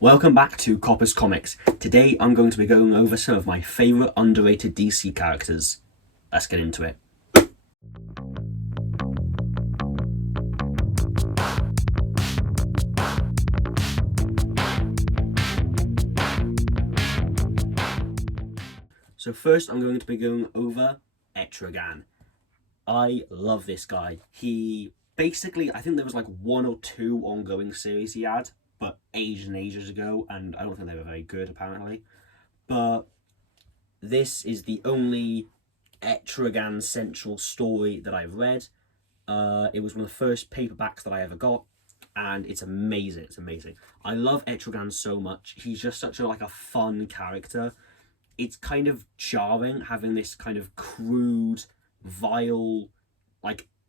Welcome back to Copper's Comics. Today I'm going to be going over some of my favourite underrated DC characters. Let's get into it. So first I'm going to be going over Etrigan. I love this guy. He basically, I think there was like one or two ongoing series he had, but ages and ages ago, and I don't think they were very good apparently. But this is the only Etrigan central story that I've read. It was one of the first paperbacks that I ever got, and it's amazing. It's amazing. I love Etrigan so much. He's just such a fun character. It's kind of jarring having this kind of crude, vile,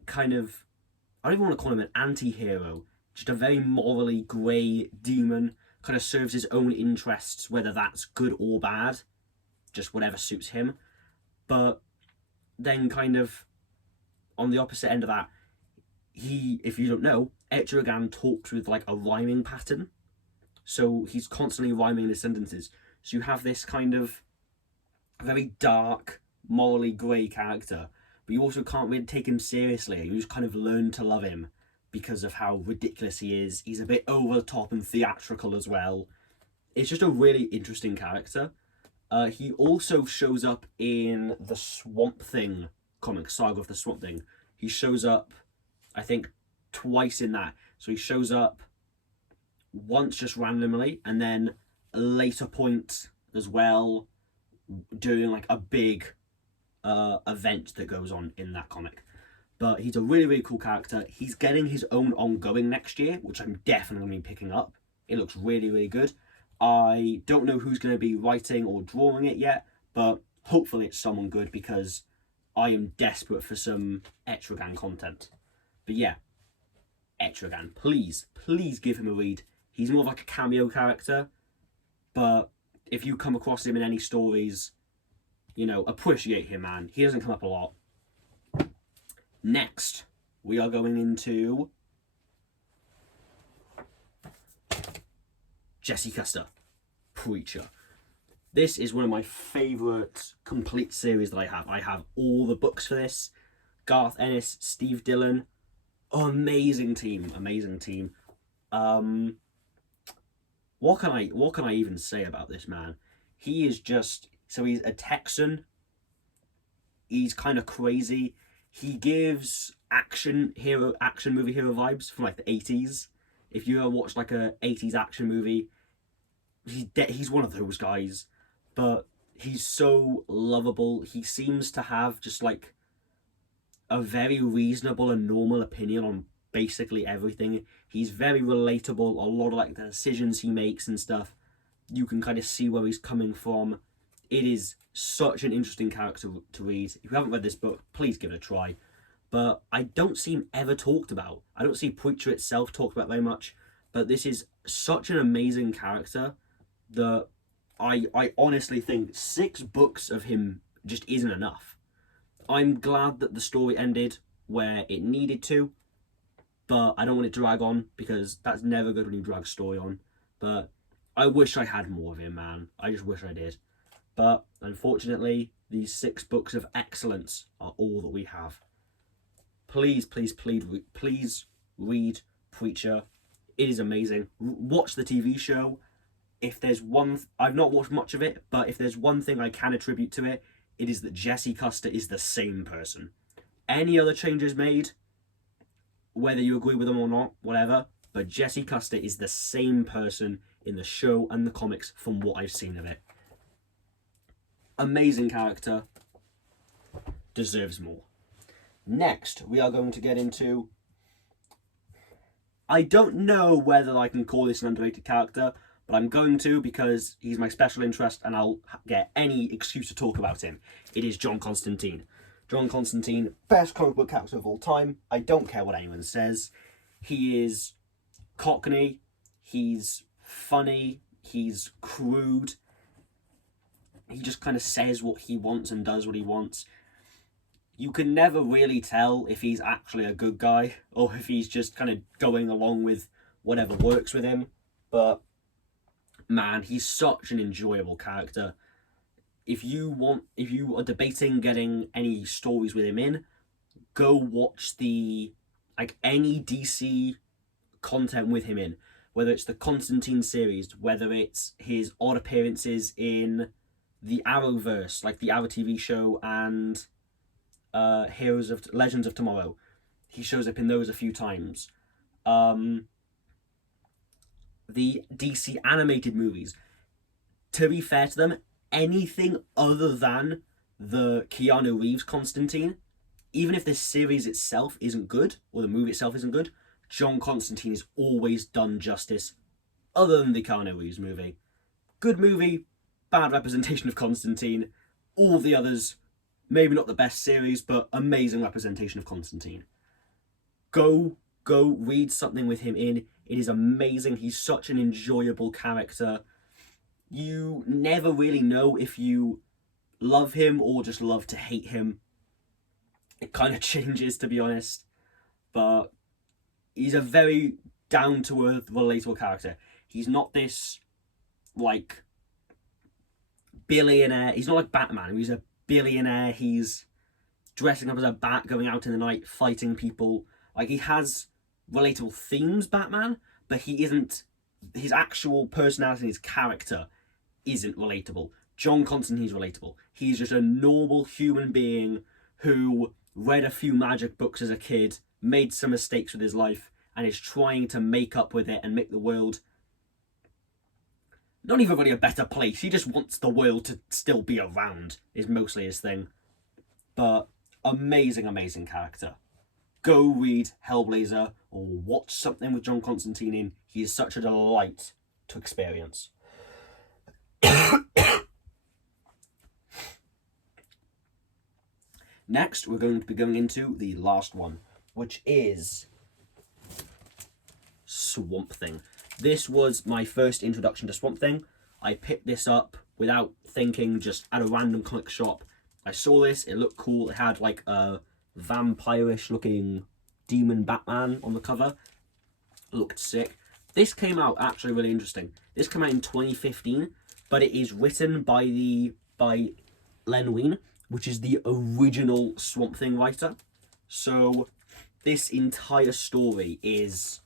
kind of, I don't even want to call him an anti-hero, just a very morally grey demon, kind of serves his own interests, whether that's good or bad, just whatever suits him. But then kind of on the opposite end of that, if you don't know, Etrigan talks with like a rhyming pattern. So he's constantly rhyming his sentences. So you have this kind of very dark, morally grey character, but you also can't really take him seriously. You just kind of learn to love him because of how ridiculous he is. He's a bit over the top and theatrical as well. It's just a really interesting character. He also shows up in the Swamp Thing comic, Saga of the Swamp Thing. He shows up, I think, twice in that. So he shows up once just randomly, and then a later point as well, during like a big event that goes on in that comic. But he's a really, really cool character. He's getting his own ongoing next year, which I'm definitely going to be picking up. It looks really, really good. I don't know who's going to be writing or drawing it yet, but hopefully it's someone good because I am desperate for some Etrigan content. But yeah, Etrigan, please give him a read. He's more of like a cameo character, but if you come across him in any stories, appreciate him, man. He doesn't come up a lot. Next, we are going into Jesse Custer, Preacher. This is one of my favourite complete series that I have. I have all the books for this. Garth Ennis, Steve Dillon, amazing team. What can I even say about this man? He is just, so he's a Texan. He's kind of crazy. He gives action movie hero vibes from like the 80s. If you ever watched like a 80s action movie, he's one of those guys. But he's so lovable. He seems to have just like a very reasonable and normal opinion on basically everything. He's very relatable. A lot of like the decisions he makes and stuff, you can kind of see where he's coming from. It is such an interesting character to read. If you haven't read this book, please give it a try. But I don't see him ever talked about. I don't see Preacher itself talked about very much. But this is such an amazing character that I honestly think 6 books of him just isn't enough. I'm glad that the story ended where it needed to, but I don't want it to drag on because that's never good when you drag a story on. But I wish I had more of him, man. I just wish I did. But unfortunately, these 6 books of excellence are all that we have. Please read Preacher. It is amazing. Watch the TV show. If there's one, I've not watched much of it, but if there's one thing I can attribute to it, it is that Jesse Custer is the same person. Any other changes made, whether you agree with them or not, whatever, but Jesse Custer is the same person in the show and the comics from what I've seen of it. Amazing character. Deserves more. Next, we are going to get into, I don't know whether I can call this an underrated character, but I'm going to because he's my special interest and I'll get any excuse to talk about him. It is John Constantine. John Constantine, best comic book character of all time. I don't care what anyone says. He is cockney, he's funny, he's crude. He just kind of says what he wants and does what he wants. You can never really tell if he's actually a good guy or if he's just kind of going along with whatever works with him. But Man, he's such an enjoyable character. If you are debating getting any stories with him in, go watch any DC content with him in. Whether it's the Constantine series, whether it's his odd appearances in the Arrowverse, like the Arrow TV show, and Legends of Tomorrow. He shows up in those a few times. The DC animated movies. To be fair to them, anything other than the Keanu Reeves Constantine, even if the series itself isn't good, or the movie itself isn't good, John Constantine is always done justice, other than the Keanu Reeves movie. Good movie, bad representation of Constantine. All the others, maybe not the best series, but amazing representation of Constantine. Go read something with him in. It is amazing. He's such an enjoyable character. You never really know if you love him or just love to hate him. It kind of changes, to be honest. But he's a very down-to-earth, relatable character. He's not this, like, billionaire. He's not like Batman. He's a billionaire. He's dressing up as a bat, going out in the night, fighting people. Like, he has relatable themes, Batman, but he isn't... His actual personality, his character, isn't relatable. John Constantine's relatable. He's just a normal human being who read a few magic books as a kid, made some mistakes with his life, and is trying to make up with it and make the world not even really a better place. He just wants the world to still be around, is mostly his thing. But amazing, amazing character. Go read Hellblazer or watch something with John Constantine in. He is such a delight to experience. Next, we're going to be going into the last one, which is Swamp Thing. This was my first introduction to Swamp Thing. I picked this up without thinking, just at a random comic shop. I saw this, it looked cool. It had like a vampire-ish looking demon Batman on the cover. It looked sick. This came out actually really interesting. This came out in 2015, but it is written by Len Wein, which is the original Swamp Thing writer. So this entire story is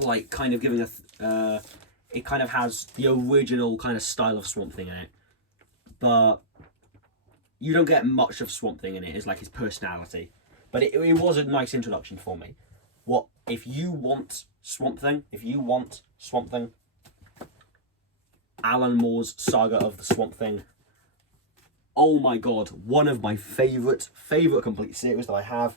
like kind of giving it kind of has the original kind of style of Swamp Thing in it, but you don't get much of Swamp Thing in it. It's like his personality, but it was a nice introduction for me. What if you want Swamp Thing? If you want Swamp Thing, Alan Moore's Saga of the Swamp Thing. Oh my god, one of my favorite complete series that I have.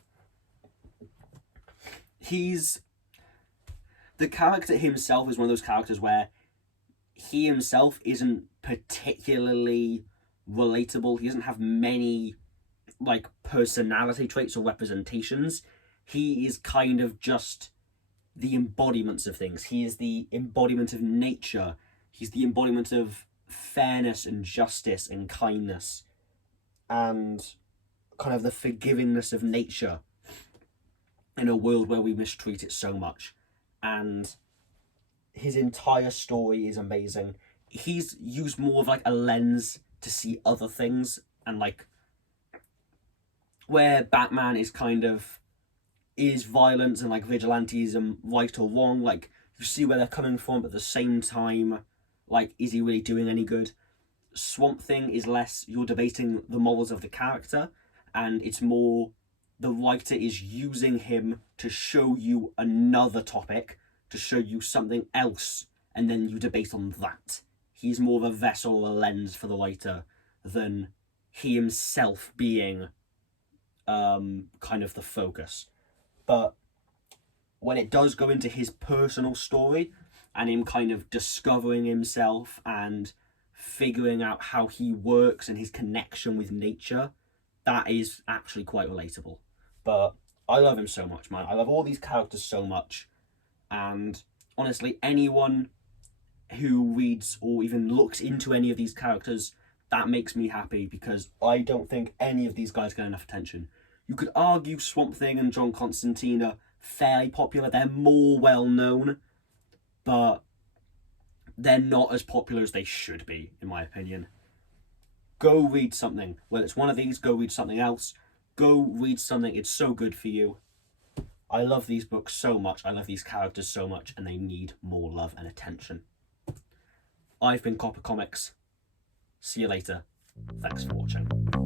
The character himself is one of those characters where he himself isn't particularly relatable. He doesn't have many like personality traits or representations. He is kind of just the embodiments of things. He is the embodiment of nature. He's the embodiment of fairness and justice and kindness and kind of the forgivingness of nature in a world where we mistreat it so much. And his entire story is amazing. He's used more of like a lens to see other things, and like where Batman is kind of is violence and like vigilantism right or wrong, like you see where they're coming from, but at the same time, like, is he really doing any good? Swamp Thing is less you're debating the morals of the character, and it's more the writer is using him to show you another topic, to show you something else, and then you debate on that. He's more of a vessel, a lens for the writer, than he himself being kind of the focus. But when it does go into his personal story, and him kind of discovering himself and figuring out how he works and his connection with nature, that is actually quite relatable. But I love him so much, man. I love all these characters so much. And honestly, anyone who reads or even looks into any of these characters, that makes me happy, because I don't think any of these guys get enough attention. You could argue Swamp Thing and John Constantine are fairly popular. They're more well known. But they're not as popular as they should be, in my opinion. Go read something. Whether it's one of these, go read something else. Go read something. It's so good for you. I love these books so much. I love these characters so much, and they need more love and attention. I've been Copper Comics. See you later. Thanks for watching.